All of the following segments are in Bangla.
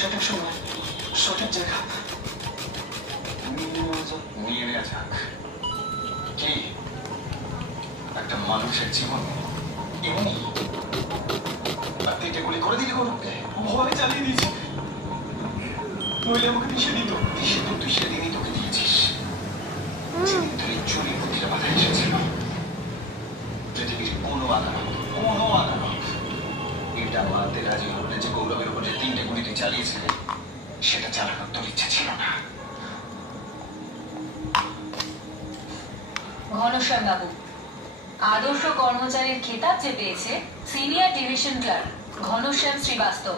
সঠিক সময় সঠিক জায়গা নিয়ে নেওয়া যাক। কি একটা মানুষের জীবন এমনি তিনটে গুলি করে দিলি গৌরবকে? ভয় চালিয়ে দিয়েছি, নইলে আমাকে দিশে দিত। দিশে তো তুই সেদিনই তোকে দিয়েছিস, যেদিন তুই চুরি বুদ্ধিটা মাথায় এসেছিল। পৃথিবীর কোনো আদালত এটা মানতে রাজি হল না যে গৌরবের উপর যে তিনটে গুলি তুই চালিয়েছিলি সেটা চালানোর তোর ইচ্ছা ছিল না। ঘনশ্যাম বাবু, আদর্শ কর্মচারীর খেতাব যে পেয়েছে senior division clerk Ghanshyam Srivastava.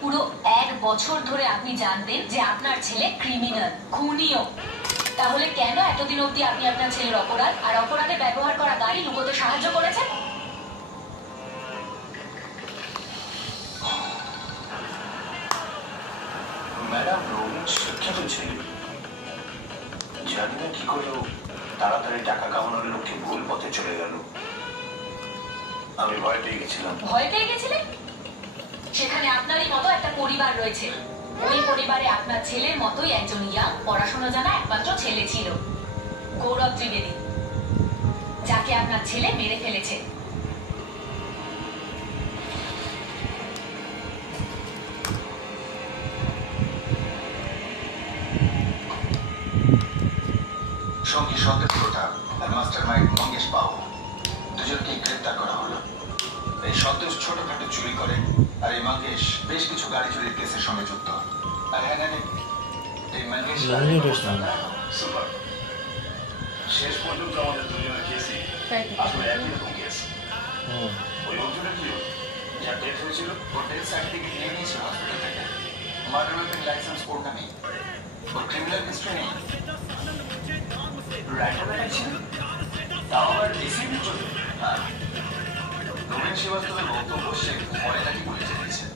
পুরো 1 বছর ধরে আপনি জানতেন যে আপনার ছেলে ক্রিমিনাল, খুনিও। তাহলে কেন এতদিন অবধি আপনি আপনার ছেলের অপরাধ আর অপরাধে ব্যবহার করা গাড়ি লুকোতে সাহায্য করেছেন? ম্যাডাম, রবীন্দ্র শিক্ষিত ছেলে, জানি না কি করে তাড়াতাড়ি টাকা কামানোর লক্ষ্যে ভুল পথে চলে গেল। আমি ভয় পেয়ে গেছিলাম। ভয় পেয়ে গেছিলেন? সেখানে আপনারই মতো একটা পরিবার রয়েছে। ওই পরিবারে আপনার ছেলের মতোই একজন ইয়াং, পড়াশোনা জানা একমাত্র ছেলে ছিল, গৌরব ত্রিবেদী, যাকে আপনার ছেলে মেরে ফেলেছে। সঙ্গী সন্দেহ প্রতাপ আর মাস্টার মাইন্ড মঙ্গেশ বাবু দুজনকে গ্রেপ্তার করা হলো। এই সন্দেশ ছোটখাটো চুরি করে আর এই মঙ্গেশ বেশ কিছু গাড়ি চুরির কেসের সঙ্গে যুক্ত। আর হ্যাঁ, এই মঙ্গেশ সুপার। শেষ পর্যন্ত আমাদের দুজনের কেসই আসলে একই রকম কেস। ওই অর্জুনের কি হল? যার ডেথ হয়েছিল ওর ডেথ সার্টিফিকেট নিয়ে নিয়েছে হসপিটাল থেকে। মার্ডার ওয়েপন লাইসেন্স ওরটা নেই, ওর ক্রিমিনাল হিস্ট্রি নেই। রাইটার ছিল, তাও আবার ডিসিপির জন্য। রবীন্দ্র শ্রীবাস্তবের বক্তব্য সে ভয় নাকি বলে জেনেছে।